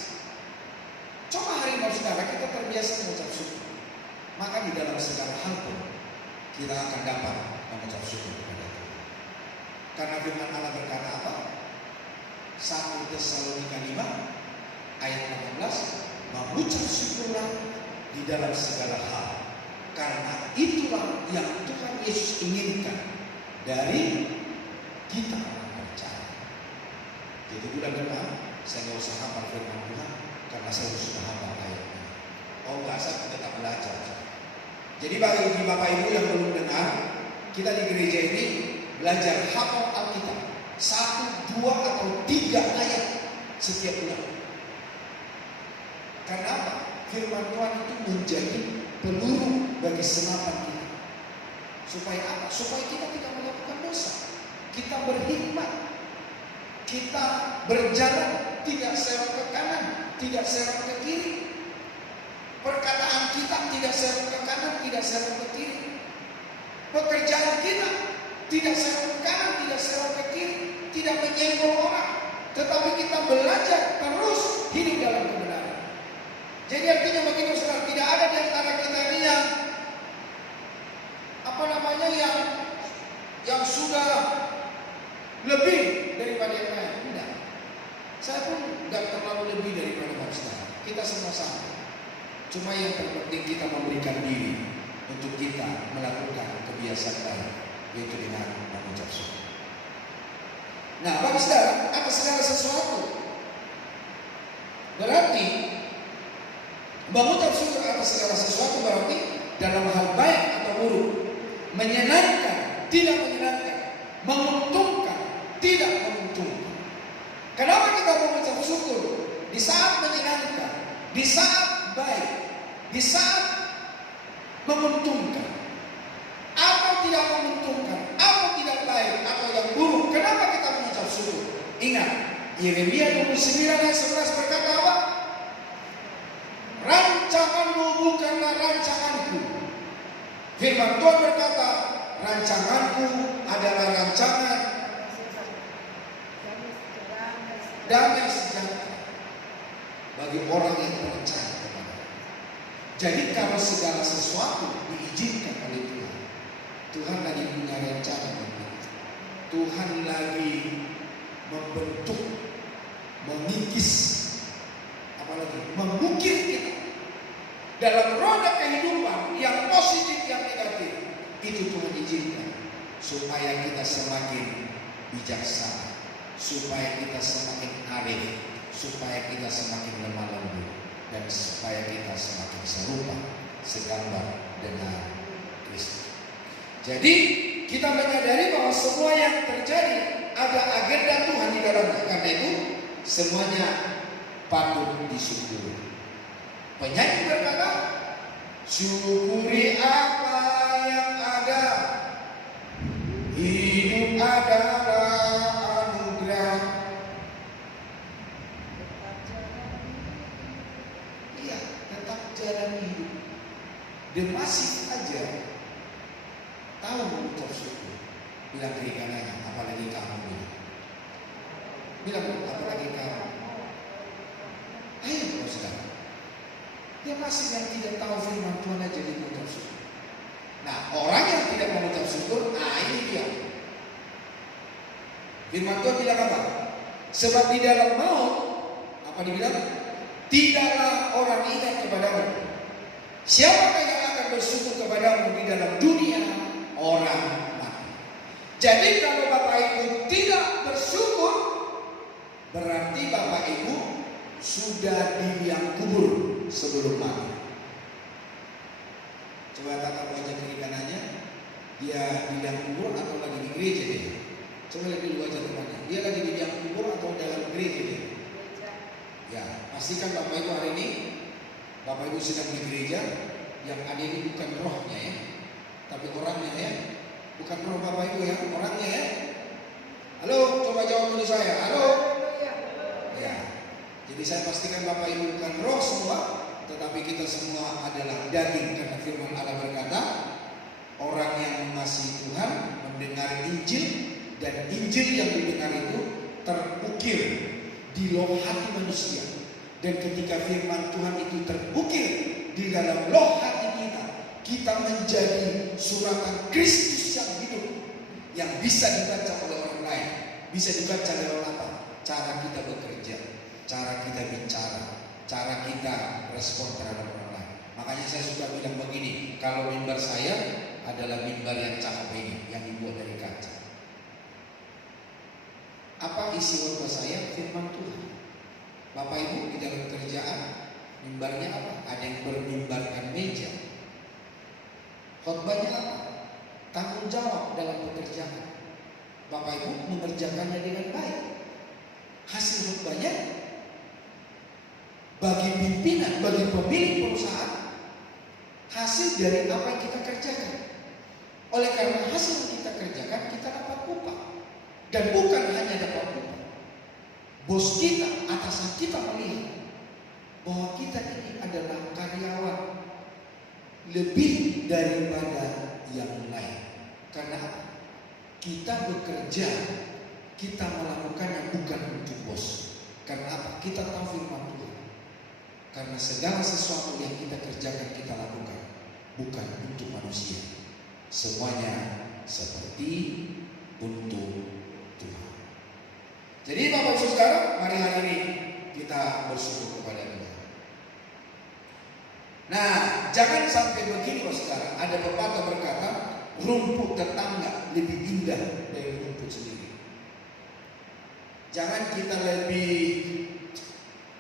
Coba hari ini saudara kita terbiasa mengucap syukur, maka di dalam segala hal pun kita akan dapat mengucap syukur kepada Tuhan. Karena firman Allah berkata apa? 1 Tesalonika 5 ayat 18, mengucap syukurlah di dalam segala hal, karena itulah yang Tuhan Yesus inginkan dari kita orang percaya. Jadi bulan-bulan saya nggak usah hafal firman Tuhan, karena saya sudah hafal ayatnya. Oh nggak, saya tetap belajar. Jadi bagi Bapak Ibu yang belum dengar, kita di gereja ini belajar hafal Alkitab 1, 2, atau 3 ayat setiap bulan. Karena apa? Firman Tuhan itu menjadi peluru bagi senapan kita. Supaya apa? Supaya kita tidak melakukan dosa. Kita berhikmat. Kita berjalan tidak serong ke kanan, tidak serong ke kiri. Perkataan kita tidak serong ke kanan, tidak serong ke kiri. Pekerjaan kita tidak serong ke kanan, tidak serong ke kiri. Tidak menyenggol orang, tetapi kita belajar terus hidup dalam kebenaran. Jadi artinya begini saudara, tidak ada di antara kita ini yang yang sudah lebih daripada yang lain. Tidak. Saya pun tidak terlalu lebih daripada bangsa. Kita semua sama. Cuma yang terpenting kita memberikan diri untuk kita melakukan kebiasaan baik, yaitu dengan mengucap syukur. Nah, bagi saudara, atas segala sesuatu berarti mengucap syukur atas segala sesuatu berarti dalam hal baik atau buruk, menyenangkan, tidak menyenangkan, menguntungkan, tidak menguntungkan. Kenapa kita mengucap syukur? Di saat menyenangkan, di saat baik, di saat menguntungkan, atau tidak menguntungkan, atau tidak baik, atau yang buruk. Kenapa kita mengucap syukur? Ingat, Yeremia 29 ayat 11 berkata apa? Rancanganmu bukanlah rancanganku. Firman Tuhan berkata, rancanganku adalah rancangan damai sejahtera bagi orang yang percaya kepada. Jadi kalau segala sesuatu diizinkan oleh Tuhan, Tuhan lagi punya rencana. Tuhan lagi membentuk, mengikis, apalagi mengukir kita dalam roda kehidupan yang positif, yang negatif. Itu Tuhan izinkan supaya kita semakin bijaksana, supaya kita semakin arif, supaya kita semakin lemah lembut, dan supaya kita semakin serupa, segambar dengan Kristus. Jadi kita menyadari bahwa semua yang terjadi ada agenda Tuhan di dalamnya. Karena itu semuanya patut disyukuri. Penyanyi berkata, syukuri apa yang ada, hidup adalah anugerah. Iya, tetap jalani hidup. Dan masih aja tahu mengucap syukur. Bilang kiri kanannya, apalagi kamu bilang apalagi kamu. Ayo saudara. Dia masih yang tidak tahu firman Tuhan aja dia mengucap syukur. Nah, orang yang tidak mengucap syukur, ini dia. Firman Tuhan bilang apa? Sebab di dalam maut, apa dibilang? tidaklah orang ingat kepadamu. Siapakah yang akan bersyukur kepadamu di dalam dunia? Orang mati. Jadi kalau Bapak Ibu tidak bersyukur, berarti Bapak Ibu sudah di liang kubur sebelum mati. Coba tatap wajah kiri kanannya, dia di liang kubur atau lagi di gereja dia? Coba lihat dulu wajah temannya, dia lagi di liang kubur atau dalam gereja dia? Ya, pastikan Bapak Ibu hari ini Bapak Ibu sedang di gereja. Yang ada ini bukan rohnya ya, tapi orangnya ya. Bukan roh Bapak Ibu ya, orangnya ya. Halo, coba jawab dulu saya. Halo. Ya, jadi saya pastikan Bapak Ibu bukan roh semua, tetapi kita semua adalah daging. Karena firman Allah berkata, orang yang mengasihi Tuhan mendengar Injil, dan Injil yang didengar itu terukir di loh hati manusia. Dan ketika firman Tuhan itu terukir di dalam loh hati kita, kita menjadi suratan Kristus yang hidup, yang bisa dibaca oleh orang lain. Bisa dibaca lewat apa? Cara kita bekerja, cara kita bicara, cara kita respon terhadap orang lain. Makanya saya suka bilang begini, kalau mimbar saya adalah mimbar yang cakep ini, yang dibuat dari kaca. Apa isi khotbah saya? Firman Tuhan. Bapak Ibu di dalam kerjaan, mimbarnya apa? Ada yang bermimbarkan meja. Khotbahnya apa? Tanggung jawab dalam pekerjaan. Bapak Ibu mengerjakannya dengan baik. Hasil khotbahnya bagi pimpinan, bagi pemilik perusahaan, hasil dari apa yang kita kerjakan. Oleh karena hasil yang kita kerjakan, kita dapat upah. Dan bukan hanya dapat upah, bos kita, atasan kita melihat bahwa kita ini adalah karyawan lebih daripada yang lain. Karena apa? Kita bekerja, kita melakukannya bukan untuk bos. Karena apa? Kita tahu firman Tuhan. Karena segala sesuatu yang kita kerjakan, kita lakukan bukan untuk manusia. Semuanya seperti untuk Tuhan. Jadi Bapak Ibu Saudara, mari hari ini kita bersyukur kepada Tuhan. Nah, jangan sampai begini Bapak Saudara. Ada pepatah berkata, rumput tetangga lebih indah dari rumput sendiri. Jangan kita lebih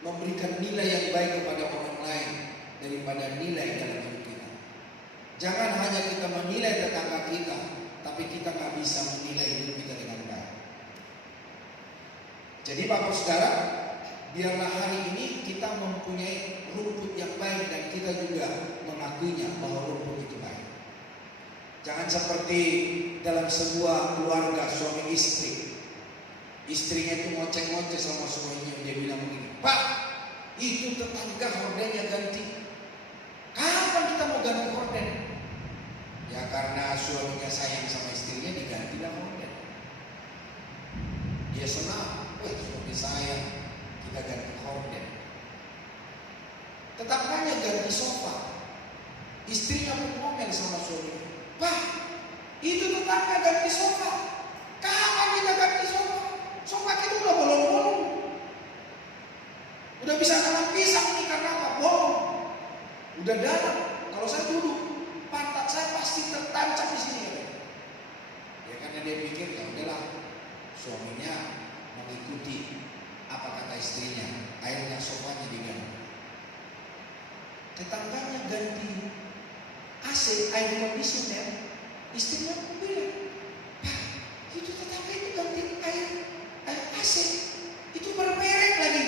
memberikan nilai yang baik kepada orang lain daripada nilai dalam hidup kita. Jangan hanya kita menilai tetangga kita, tapi kita nggak bisa menilai hidup kita dengan baik. Jadi Bapak Saudara, biarlah hari ini kita mempunyai rumput yang baik dan kita juga mengakuinya bahwa rumput itu baik. Jangan seperti dalam sebuah keluarga suami istri, istrinya itu ngoceh-ngoceh sama suaminya, dia bilang begini, Pak, itu tetangga hordennya ganti. Kapan kita mau ganti horden? Ya karena suaminya sayang sama istrinya, digantilah horden. Dia senang, suami sayang, kita ganti horden. Tetangganya ganti sofa, istrinya pun ngomel sama suaminya, Pak, itu tetangga ganti sofa. Kapan kita ganti sofa? Sofa kita udah bolong-bolong, udah bisa tanam pisang nih karena apa? Bolong, udah dalam. Kalau saya duduk, pantat saya pasti tertancap di sini. Ya karena dia pikir ya udahlah, suaminya mengikuti apa kata istrinya, akhirnya sofanya diganti. Tetangganya ganti AC, air conditioner, istrinya bilang, Pak, itu tetangga itu ganti air AC, itu bermerek lagi.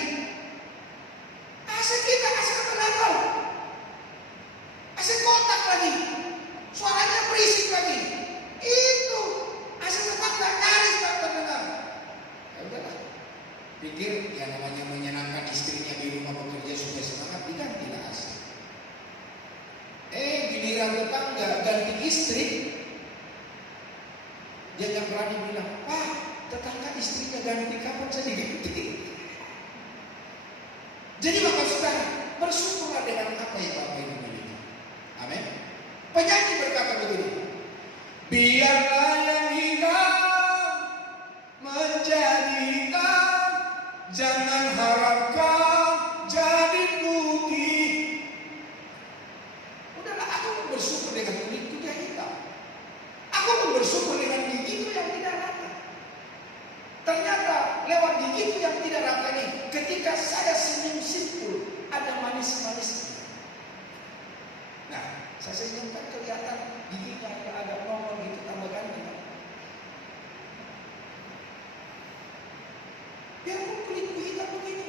AC kita AC ketenaga, AC kotak lagi, suaranya berisik lagi. Itu AC tetangga nyaris tak terdengar. Ya udahlah, pikir ya namanya menyenangkan istrinya di rumah bekerja supaya semangat, digantilah AC. Giliran tetangga ganti istri, dia yang berani bilang, Pak, tetangga istrinya ganti, kapan saya diganti? Jadi Bapak Saudara, bersyukurlah dengan apa yang Bapak Ibu miliki. Amin. Penyanyi berkata begini, biarlah yang hitam menjadi hitam, jangan harapkan jadi gigiku yang tidak rata ini, ketika saya senyum simpul, ada manis-manisnya. Nah, saya senyum kan kelihatan giginya agak nongol gitu, tambah ganteng. Biarpun kulitku hitam begini,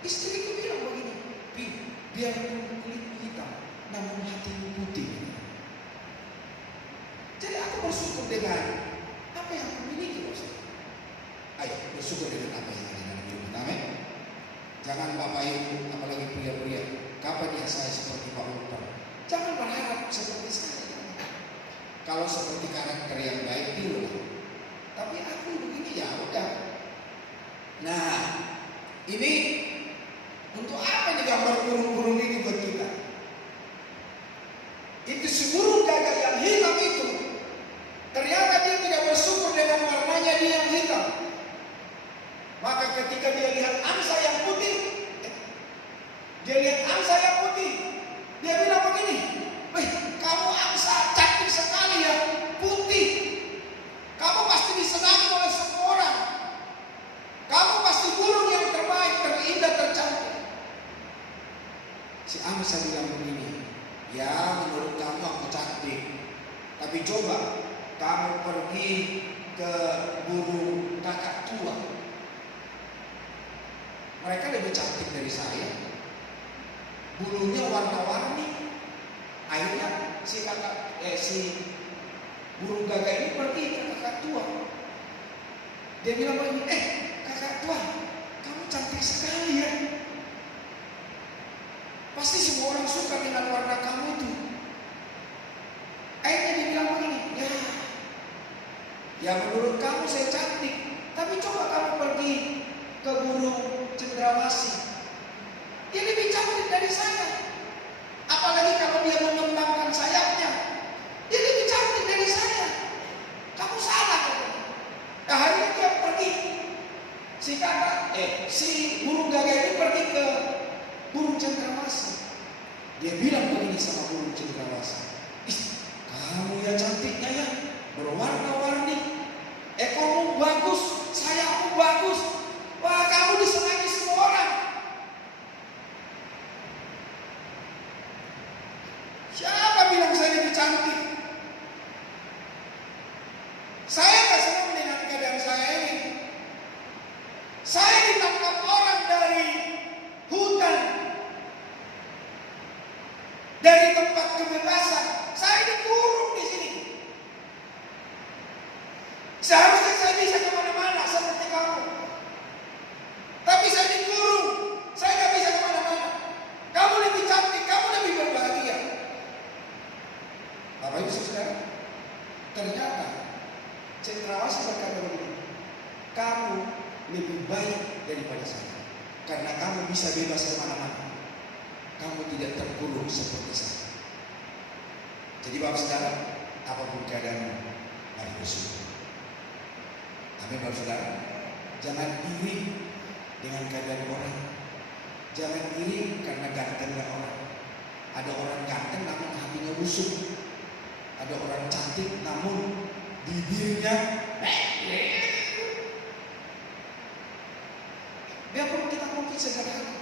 istriku bilang begini, biarpun kulitku hitam, namun hatimu putih. Jadi aku bersyukur dengan apa yang aku miliki, bos. Ayo bersyukur dengan apa yang ada dalam hidup kita. Amin. Jangan Bapak Ibu, apalagi pria-pria, kapan ya saya seperti Pak Ulper? Jangan berharap seperti saya. Kalau seperti karakter yang baik dulu, tapi aku begini ya udah. Nah, ini untuk apa nih gambar burung-burung ini buat kita? Itu si burung gagak yang hitam itu, ternyata dia tidak bersyukur dengan warnanya dia yang hitam. Maka ketika dia lihat angsa yang putih, dia bilang begini, kamu angsa cantik sekali ya, putih. Kamu pasti disenangi oleh semua orang. Kamu pasti burung yang terbaik, terindah, tercantik. Si angsa bilang begini, ya menurut kamu aku cantik, tapi coba kamu pergi ke burung kakak tua. Mereka lebih cantik dari saya. Bulunya warna-warni. Akhirnya si burung gagak ini pergi ke kakak tua. Dia bilang begini, kakak tua, kamu cantik sekali ya. Pasti semua orang suka dengan warna kamu itu. Akhirnya dia bilang begini, ya menurut kamu saya cantik, tapi coba kamu pergi ke burung cendrawasih. Dia lebih cantik dari saya. Apalagi kalau dia mengembangkan sayapnya, dia lebih cantik dari saya. Kamu salah. Nah, hari ini dia pergi. Si burung gagak ini pergi ke burung cendrawasih. Dia bilang begini sama burung cendrawasih, kamu ya cantiknya ya, berwarna-warni, ekormu bagus, sayapmu bagus, wah kamu disenangi semua orang. Siapa bilang saya lebih cantik? Saya gak senang dengan keadaan saya ini. Saya ditangkap orang dari hutan, dari tempat kebebasan. Saya dikurung di sini. Seharusnya saya bisa kemana-mana seperti kamu, tapi saya dikurung. Saya gak bisa kemana-mana. Kamu lebih cantik, kamu lebih berbahagia. Bapak Ibu Saudara, ternyata cendrawasih berkata begini, kamu lebih baik daripada saya, karena kamu bisa bebas kemana-mana. Kamu tidak terkurung seperti saya. Jadi Bapak Saudara, apapun keadaanmu, mari bersyukur. Amin Bapak Saudara. Jangan iri dengan keadaan orang. Jangan iri karena gantengnya orang. Ada orang ganteng namun hatinya busuk. Ada orang cantik namun bibirnya biarpun kita mungkin sederhana,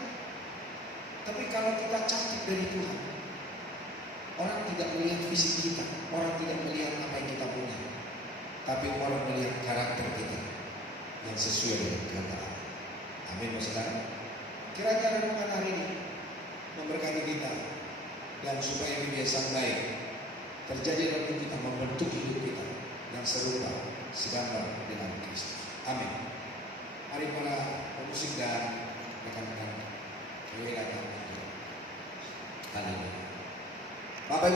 tapi kalau kita cantik dari Tuhan, orang tidak melihat fisik kita, orang tidak melihat apa yang kita punya, tapi orang melihat karakter kita yang sesuai dengan kehendak Allah. Amin, saudara. Kiranya renungan hari ini memberkati kita, dan supaya kebiasaan baik terjadi dalam hidup kita, membentuk hidup kita yang serupa segambar dengan Kristus. Amin. Mari para pemusik dan rekan-rekan, haleluya. Bapak Ibu